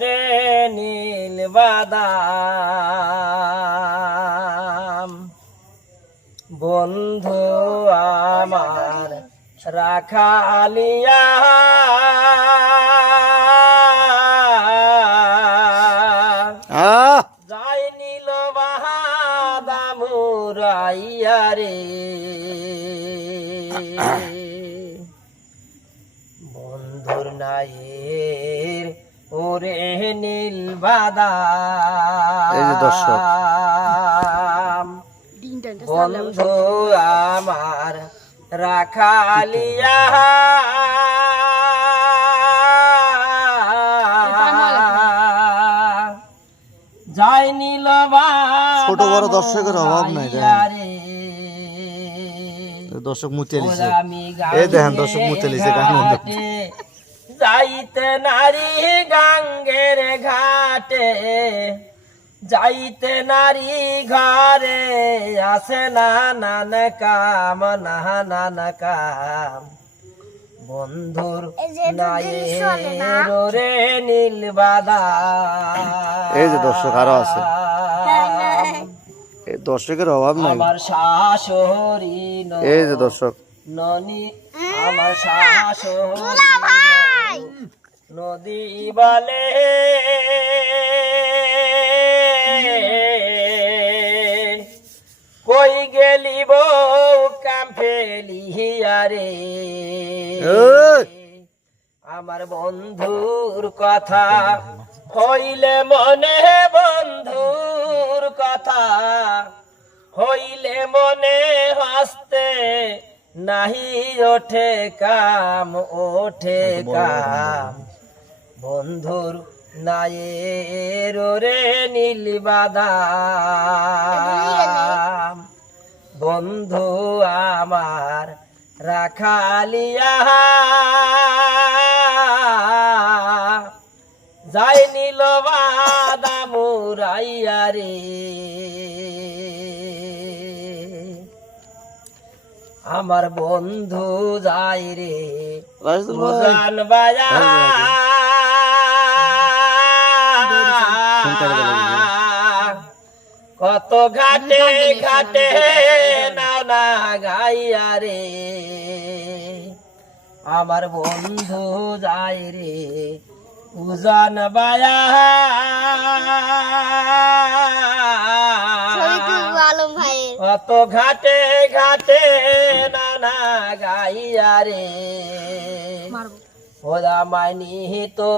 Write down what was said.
রে নীল বাদাম বন্ধু আমার রাখালিয়া যাই নীল বাদাম রাইয়া রে বন্ধুর নাইয়ের ওরে নীল বাদাম বন্ধু আমার রাখালিয়া যাই নীল ছোট বড় দর্শকের অভাব নাই দর্শক মুতে লিছে এই দেখেন দর্শক মুতে লিছে গান যাইতে নারী গাঙ্গের ঘাটে যাইতে নারী ঘরে আসে নানান কাম বন্ধুর নায়ের রে নীল বাদাম এই যে দর্শক আরো আছে এই দর্শকের অভাব নাই আমার শাশুড়ি এই যে দর্শক ননি আমার শাশুড়ি নদী বলে কই গেলি বউ কাম ফেলিয়া রে আমার বন্ধুর কথা হইলে মনে বন্ধুর কথা হইলে মনে হাসতে নাহি ওঠে কাম বন্ধুর নায়ের রে নীল বাদাম বন্ধু আমার রাখালিয়া যাই নীল বাদাম রাইয়া রে আমার বন্ধু যাই রে গান বাজা কত ঘাটে ঘাটে না গাইয়া রে আমার বন্ধু যাই রে উজান বায়া কত ঘাটে ঘাটে না গাইয়া রে ওরা মাইনি তো